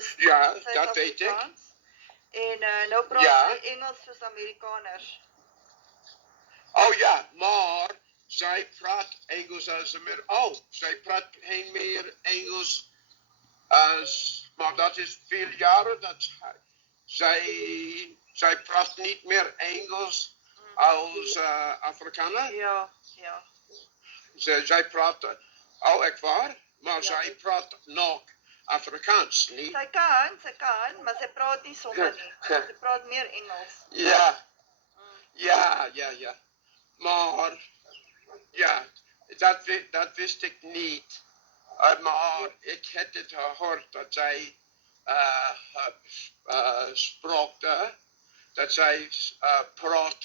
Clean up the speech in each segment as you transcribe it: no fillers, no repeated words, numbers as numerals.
is Ja, dat weet ik. Suid-Afrikaans. En nou praat Ja. sy Engels soos Amerikaners. Oh ja, maar zij praat Engels als meer. Oh, zij praat geen meer Engels als. Maar dat is veel jaren dat zij praat niet meer Engels als Afrikaner. Ja, ja. Zij praat, oh echt waar, maar Ja. zij praat nog Afrikaans, niet? Sy kan, maar sy praat nie sommer nie. Sy praat meer Engels. Ja, ja. Maar, ja, dat wist ik niet. Maar ik heb het gehoord dat zij spraakte, dat zij praat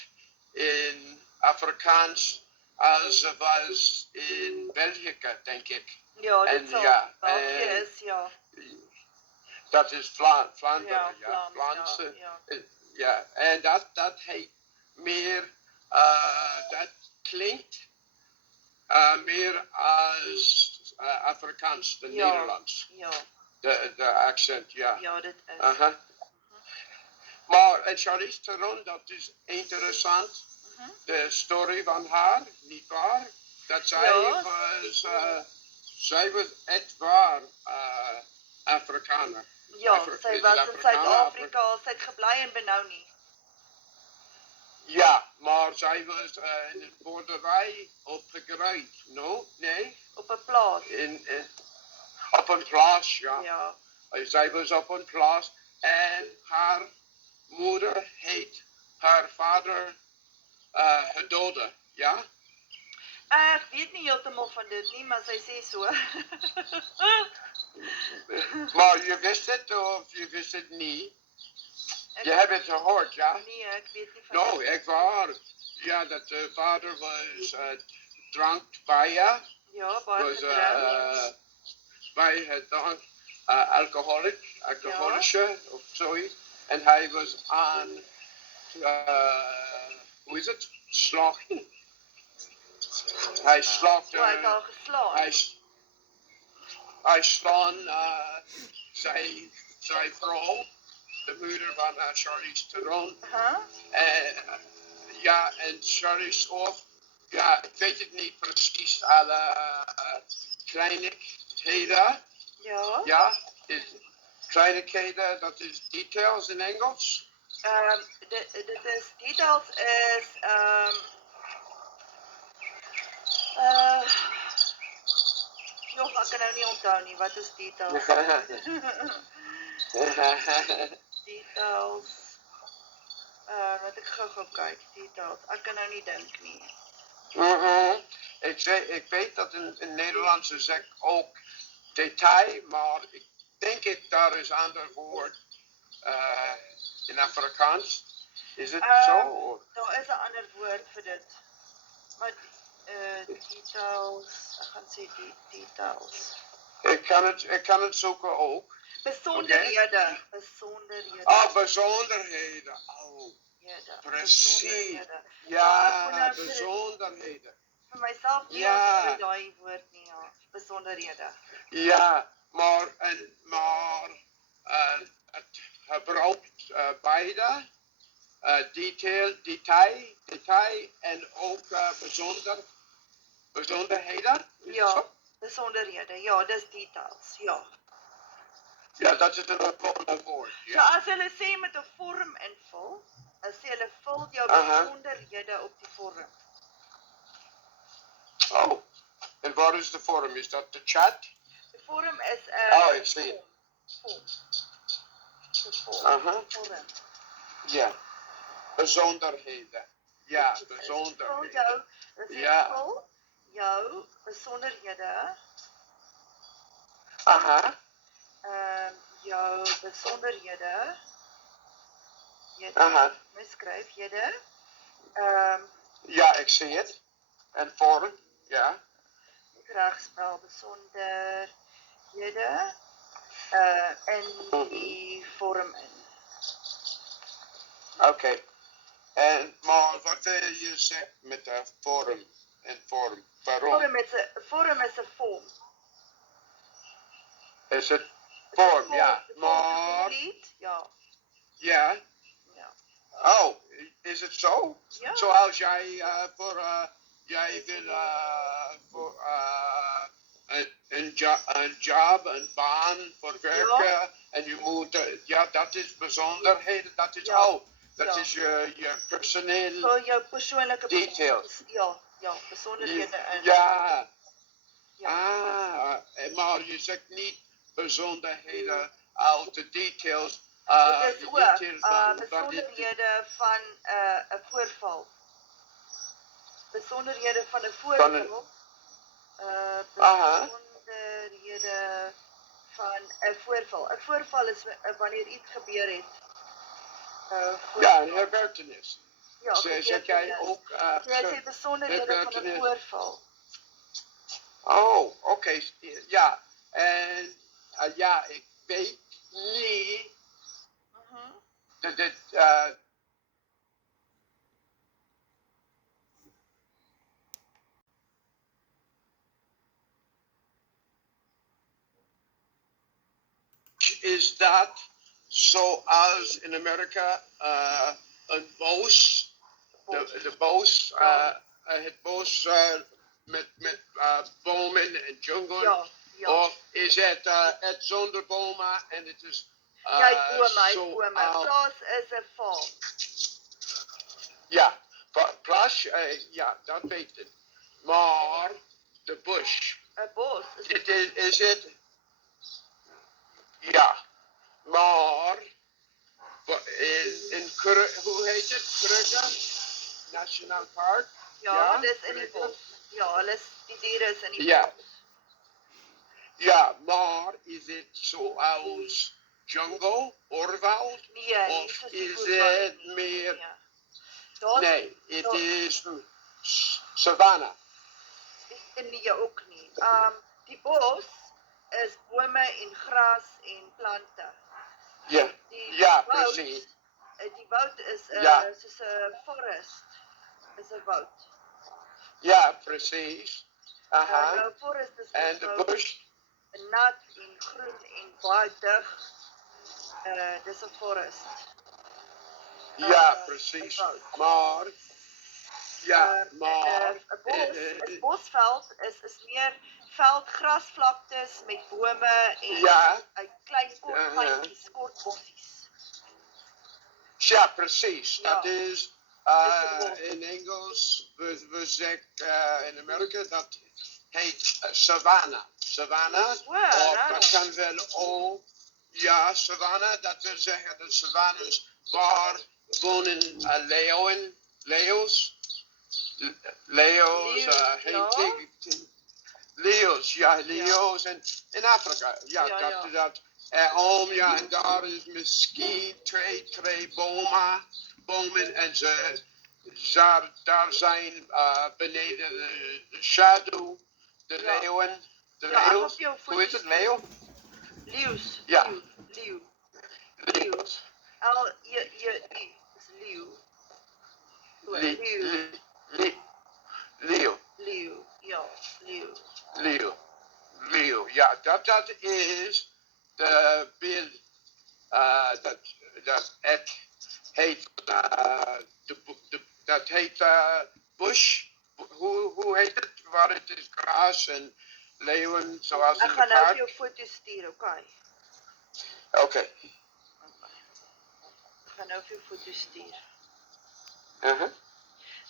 in Afrikaans als ze was in België, denk ik. Ja, En dit sal ja, België is, ja. Dat is Vlaanderen, ja. Vlaamse. Ja, en dat heet meer, dat klinkt meer als Afrikaans, de Nederlands. Ja. De accent, ja. Ja, dit is. Maar Charlize Theron, dat is interessant. De story van haar, niet waar? Dat zij was echt waar Afrikaner. Ja, sy was in Suid-Afrika, sy het gebly in Benoni. Ja, maar zij was in een boerderij opgegroeid, no? Nee? Op 'n plaas. Op een plaats, ja. Ja. Zij was op een plaats en haar moeder heeft haar vader gedood, ja? Ek weet nie heeltemal van dit nie, maar sy sê so. Maar je wist het of je wist het niet? Je hebt het gehoord, ja? Nee, ek weet nie van No, echt waar. Ja, dat de vader was drank bij je. Ja, baie Was gedrank. bij het drank alcoholische of zoiets. En hij was aan, hoe is het? Slachten. Hij slachtte. Hij had al geslaan. Hij slaan zijn vrouw, de moeder van Charlize Theron. Ja, en Charlize of, ja, ik weet het niet precies, alle kleinigheden. Ja. Ja, kleinigheden, dat is details in Engels. Dit is, details is, joh, ek kan nou nie onthou nie, wat is details? Details, wat ek gou kyk, details, ek kan nou nie dink nie. Ik weet dat in Nederlandse zegt ook detail, maar ik denk het daar is een ander woord in Afrikaans. Is het zo? Daar is een ander woord voor dit. Maar details, ek gaan sê details. Ik kan het zoeken ook. Besonderhede. Okay. Besonderhede. Ah, bijzonderheden. Oh, precies. Ja, bijzonderheden. Voor mijzelf nie onthoud daai woord nie, ja. Besonderhede. Ja, maar het gebruikt beide. Detail en ook bijzonderheden. Ja, besonderhede. Ja, dis details. Ja. Ja, dat is een volgende woord. Ja. So as hulle sê met 'n vorm invul, as sê hulle vul jou besonderhede op die vorm. Oh, en wat is de vorm? Is dat de chat? De vorm is ik zie het. Vorm. Ja. Bijzonderheden. Ja, bijzonderheden. Vul jou besonderhede. Jou besonderhede. Skryf jede. Ja, ik zie het. En vorm, ja. Regspel besonderhede. En die vorm in. Oké. En maar wat wil je zeggen met de vorm en vorm? Waarom? Vorm is 'n vorm. Is het? Vorm, ja. De vorm te Maar, delete? Ja. ja. Ja. Oh, is het zo? Ja. Zoals jij jij wil voor een job, een baan voor werken en je moet, ja, dat is bijzonderheden, dat is, Ja. dat Ja. is je personeel Voor jou persoonlijke details. Ja, besonderhede en Ja, ja. maar je zegt niet bijzonderheden uit de details. Dit is de ook details van dit. besonderhede van 'n voorval. Besonderhede van 'n voorval. Besonderhede van 'n voorval. 'n Voorval is wanneer iets gebeur het. Ja, een gebeurtenis. Ja, Zeg jij ook Jy sê besonderhede van 'n voorval. Oh, oké. Ja, en ja, ik weet niet dat dit is dat zoals in Amerika een boos, de boos, het boos met bomen en jungle? Ja, ja. Of is het zonder bomen en het is Jy bome, zo bome. Plaas is 'n farm. ja, plaats, ja, dat weet ik. Maar de bush, 'n Bos is dit is het, ja, maar in hoe heet het? Kruger National Park? ja, dis in die bos. Ja, die diere is in die Ja. bos. Ja, maar is het zoals jungle, oerwoud? Nee, nie Of soos die is oerwoud het nie. meer, Daar's nee, het is savanna. nee ook nie. Die bos is bome en gras en plante. Ja, Die ja, woud, precies. Die woud is Ja. soos 'n forest. Is 'n woud. Ja, precies. Aha. Nou forest is En de bush? nat en groen en baie dig. Dis 'n forest. Ja, precies. woud. Maar, ja, maar. 'n bosveld is meer veldgrasvlaktes met bome en Ja. klein kort plantjies, kort bossies. Ja, precies. Ja. Dat is in Engels, we zeggen in Amerika, dat heet savanna. Savanna. Of dat kan wel ook, ja, savanna, dat wil zeggen de savannes waar wonen leeuwen, leeuws, leeuws, ja, leeuws in Afrika, ja, dat. Ja, en daar is misschien twee bomen en daar zijn beneden de schaduw, de leeuwen, leeuws, hoe is het, leeuw? Leeuws. Ja. Leeuw. Leeuws. L-E-E-U is leeuw. Leeuw. Leeuw, ja, leeuw. Leeuw, ja, dat is de beeld, dat het heet, dat heet bush, hoe heet het, waar het is gras en leeuwen, zoals in de park. Ek gaan nou vir jou foto's stuur, okay? Oké. Ek gaan nou vir jou foto's stuur.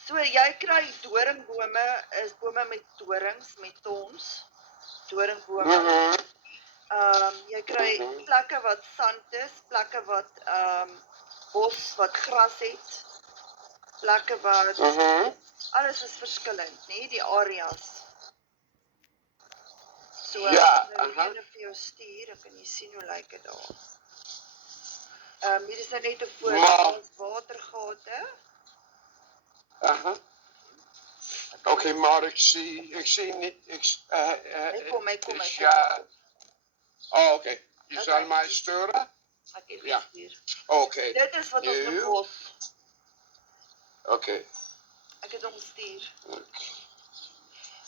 So, jy kry doringbome, is bome met dorings, met tons, doringbome. Jy kry plekke wat sand is, plekke wat bos, wat gras het, plekke wat, alles is verskillend, nie, die areas. So, Ja, nou hier vir jou stuur, ek kan jy sien hoe lyk dit daar. Hier is nou net 'n foto, watergate. Oké, maar ik zie niet, Kom. ja. Oh, oké. Je zal mij sturen? Ek het Ja. gestuur. Oké. Dit is wat ons in bos. Oké. Ek het hom gestuur.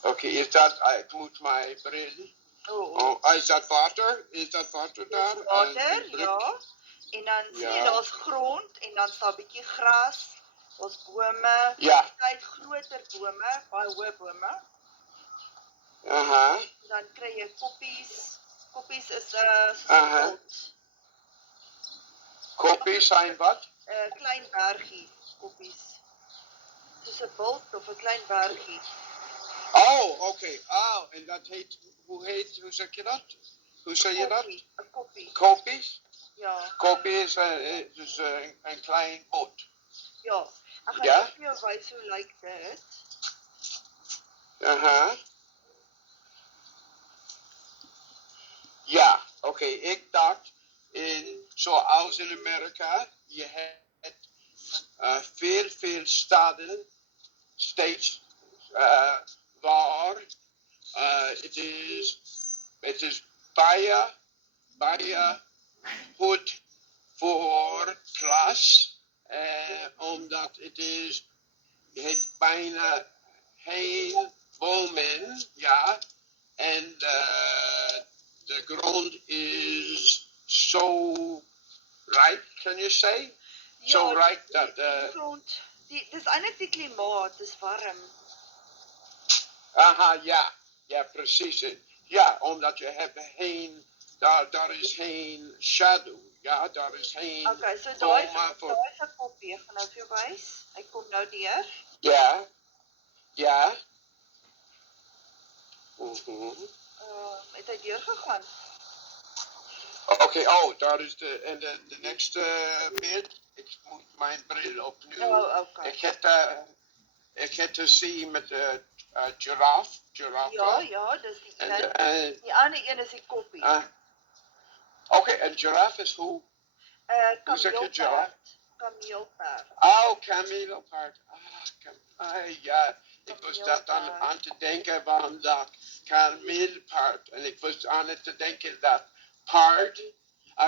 Oké, is dat, ik moet mijn bril. Oh, is dat water? Is dat water daar? Dis water, En blik? ja. En dan sien jy Ja. daar's grond en dan staan 'n bietjie gras. Daar's bome, Ja. baie groter bome, baie hoë bome. Aha. Dan kry jy koppies. Koppies is soos 'n Aha. bult. Koppies zijn wat? 'n Klein bergie, koppies. Soos 'n bult of 'n klein bergie. Oh, oké. Oh, en dat heet, hoe zeg je dat? Hoe zeg je dat? 'n Koppie. Koppies? Ja. Koppie is dus een klein boot. Ja. Ek gaan Ja? net vir jou wys hoe lyk dit. Aha. Ja, oké. Ik dacht, zoals in Amerika, je hebt veel steden, steeds, waar het is bijna goed voor klas, omdat je hebt bijna geen bomen, ja, en de grond is zo rijk, can you say? Zo rijk dat... die grond, dis eintlik die klimaat, dis warm. Aha, ja, precies. Ja, omdat je hebt geen, daar is geen shadow, ja, daar is geen... Okay, so daai is voor... 'n koppie, ek gaan nou vir jou wys. Hy kom nou deur. Ja. Het hy deur gegaan? Oké, daar is de next beeld. Ik moet mijn bril opnieuw. Oh, okay. Ik heb te zien met de giraffe. Ja, dis die een. Die ander een is die koppie. Oké, en giraffe is hoe? Hoe zeg je giraffe? Kameelperd. Oh, kameelpaard. Ja, ik was dat aan te denken van dat kameelpaard. En ik was aan het te denken dat paard,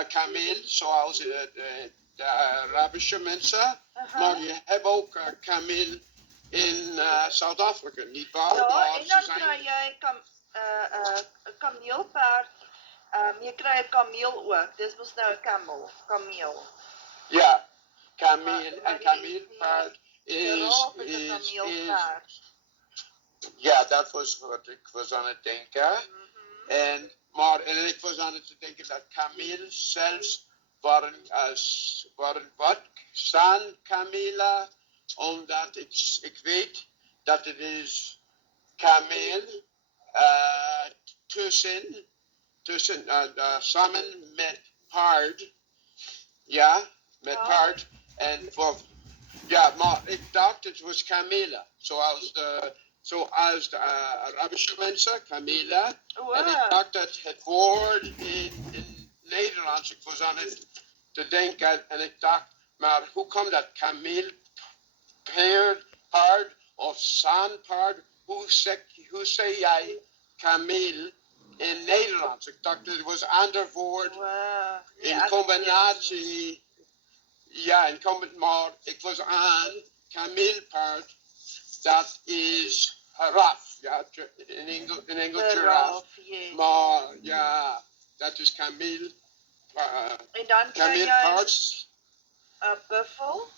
kameel, zoals de Arabische mensen. Maar je hebt ook kameel in Zuid-Afrika, niet waar? Ja, en dan kry jy 'n kameelperd. Jy kry 'n kameel ook. Dis mos nou 'n kameel. Ja, kameel en kameelpaard is. Ja, dat was wat ik was aan het denken. En ik was aan het denken dat kameel zelfs waren wat? Zandkamelen, omdat ik weet dat het is kameel samen met paard. Ja, met paard. En maar ik dacht het was kamelen, zoals de Arabische mensen, kamelen. En ik dacht dat het woord in Nederlands, ik was aan het te denken en ik dacht, maar hoe komt dat? Kameel, paard of zandpaard? Hoe zeg jij kameel in Nederlands? Ik dacht het was een ander woord in combinatie. Ja, maar ik was aan kameelpaard. Dat is giraffe, ja, in Engels giraffe. Yes. Maar ja, dat is kameel. En dan kry jy 'n buffel.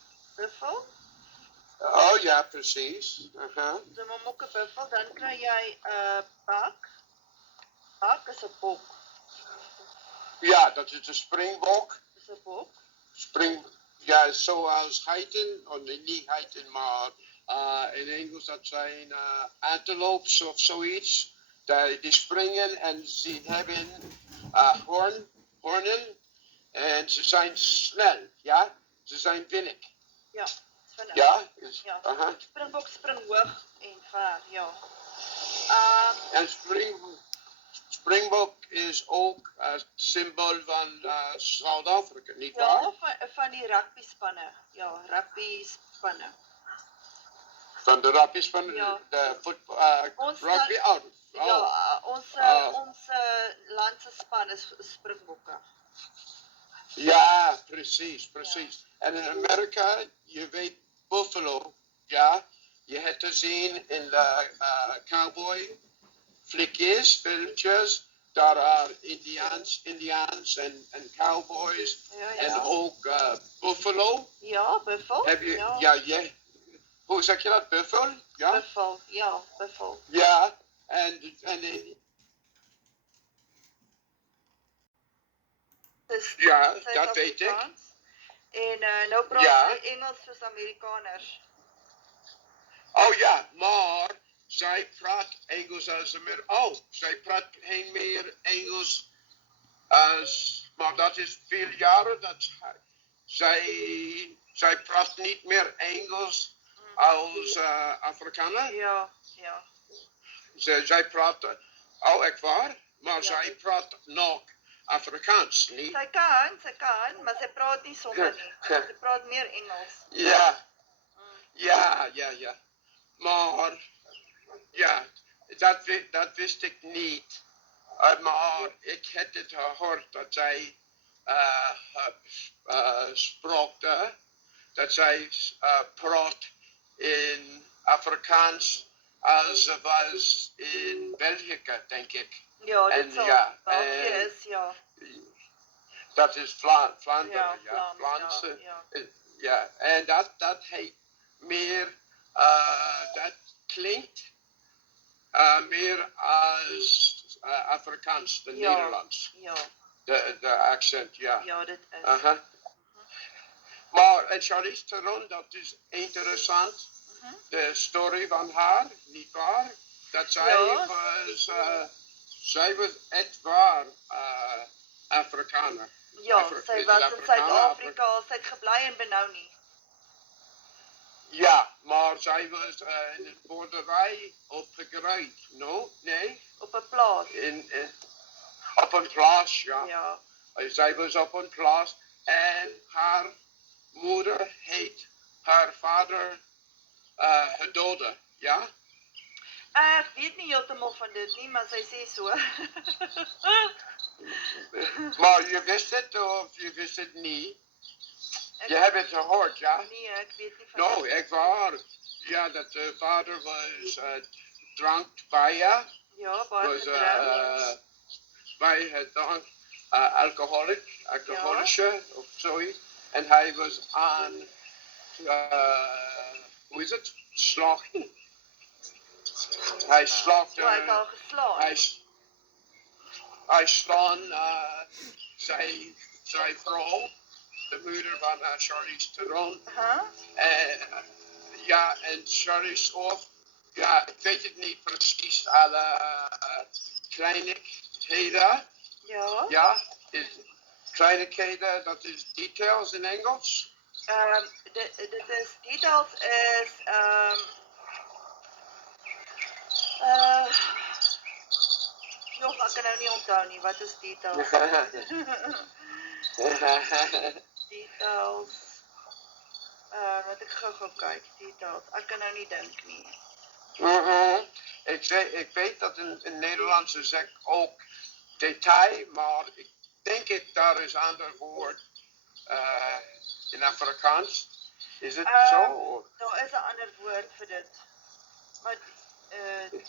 Oh ja, precies. So ook 'n buffel, dan kry jy 'n bak. Bak is 'n bok. Ja, dat is een springbok. Dis 'n bok. Ja, zoals geiten, of niet geiten, maar in Engels dat zijn antelopes of zoiets. Die springen en ze hebben hoornen en ze zijn snel, ja. Ze zijn vinnig. Ja, vinnig. Ja? Ja. Springbok spring hoog en ver, ja. En springbok is ook een symbool van Zuid-Afrika, niet waar? Ja, van die rugbyspanne. Ja, rugbyspanne. Van de rugbyspanne, ja. De rugby out. Ja, ons land se span is springbokke. Ja, precies. Ja. En in Amerika, je weet buffalo, ja. Je hebt te zien in de cowboy flikjes, filmpjes, daar Indiaans en cowboys Ja, en ja. ook buffalo. Ja, buffel. Heb je, Ja. hoe zeg je dat? Buffalo? Ja? Buffel. Ja, buffel. Ja, en Dis ja, dat weet ik. Suid-Afrikaans. En nou praat Ja. sy Engels soos Amerikaners. Oh ja, maar zij praat Engels als meer. Oh, zij praat geen meer Engels als, maar dat is veel jaren dat zij praat niet meer Engels als Afrikaner. Ja, ja. Zij praat, oh echt waar, maar Ja. zij praat nog Afrikaans niet. Sy kan, maar sy praat nie sommer nie. Sy praat meer Engels. Ja, ja. Maar, ja, dat wist ik niet. Maar ik heb het gehoord dat zij spraakte, dat zij praat in Afrikaans als ze was in België, denk ik. Ja, En dit sal ja, België is, ja. Dat is Vlaanderen, Ja, ja. Vlaams, ja. Ja, en dat heet meer, dat klinkt meer als Afrikaans, de Ja. Nederlands. Ja, De accent, ja. ja, dit is. Aha. Maar Charlize Theron, dat is interessant. De story van haar, niet waar? Dat zij was echt waar Afrikaner. Ja, sy was in Suid-Afrika, sy het gebly in Benoni. Ja, maar zij was in een boerderij opgegroeid, no? Nee? Op 'n plaas. Op een plaats, ja. Ja. Zij was op een plaats en haar moeder heeft haar vader gedood, ja? Ek weet nie heeltemal van dit nie, maar sy sê so. Maar je wist het of je wist het niet? Je hebt het gehoord, ja? Nee, ek weet nie van Nou, echt waar. Ja, dat de vader was drank bij je. Ja, baie Was gedrank. bij het drank alcoholische of zoiets. En hij was aan, hoe is het? Slachten. Hij slachtte. So, hy het haar geslaan. Hij slaan zijn vrouw, de moeder van Charlize Theron. Ja, en Charlize ook. Ja, ik weet het niet precies, alle kleinigheden. Ja. Ja, kleinigheden, dat is details in Engels. Dit is details is Jong, ek kan nou nie onthou nie, wat is details? Details. Wat ek gou kyk, details. Ek kan nou nie dink nie. Ik weet dat in Nederlandse zeg ook detail, maar ik denk ik daar is een ander woord in Afrikaans. Is het zo? Daar is 'n ander woord vir dit. Maar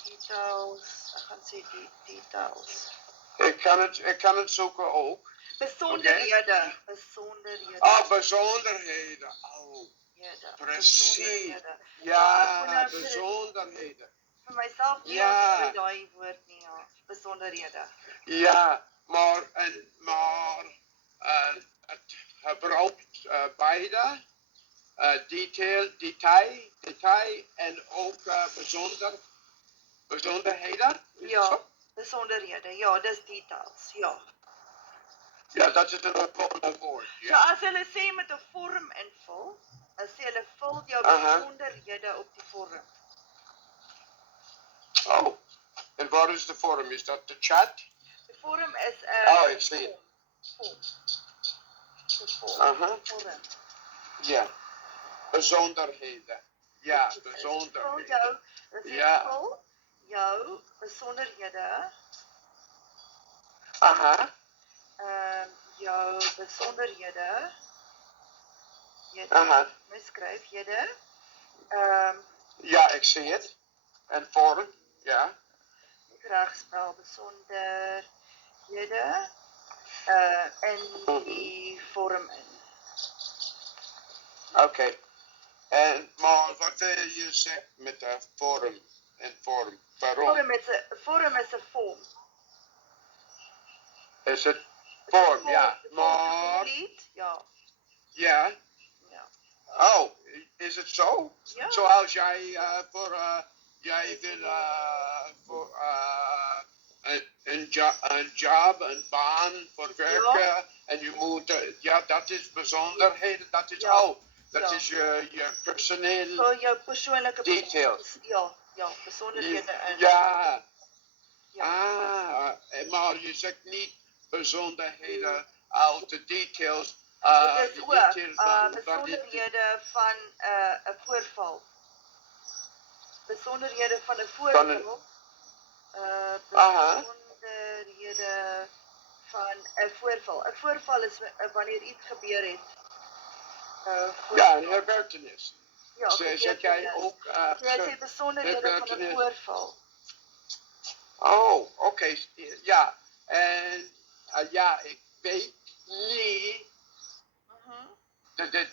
details, ek gaan sê details. Ik kan het zoeken ook. Besonderhede. Besonderhede. Ah, bijzonderheden. Oh, precies. Besonderhede. Ja, bijzonderheden. Vir myself nie Ja. onthou daai woord nie, ja. Besonderhede. Ja, maar het gebruikt beide. Detail en ook bijzonderheden. Ja, besonderhede. Ja, dis details. Ja. Ja, dat is een volgende woord. So Ja. as hulle sê met 'n vorm invul, dan sê hulle vul jou besonderhede op die vorm. Oh, en wat is de vorm? Is dat de chat? Die vorm is Oh, ik zie het. Vorm. Ja. Bijzonderheden. Ja, bijzonderheden. Vul jou besonderhede. Jou besonderhede. Skryfhede. Ja, ik zie het. En vorm, ja. Regspel besonder. in die vorm in. Oké. En, maar wat wil je zeggen met de vorm en vorm? Waarom? Vorm is 'n vorm. Is het vorm, ja. De vorm Maar, complete, ja. ja. Ja. Oh, is het zo? Ja. Zoals jij jij wil voor een job, een baan voor werken en je moet, ja, dat is bijzonderheden, dat is dat is je personeel So jou persoonlijke details. Ja, besonderhede in. Ja. Ja. Maar je zegt niet bijzonderheden uit de details. Dit is ook besonderhede van 'n voorval. Besonderhede van 'n voorval. Besonderhede van 'n voorval. 'n Voorval is wanneer iets gebeur het. Ja, een gebeurtenis. Ja, Zeg jij ook jy sê besonderhede van 'n voorval. Oh, oké. Ja, en ja, ik weet niet dat dit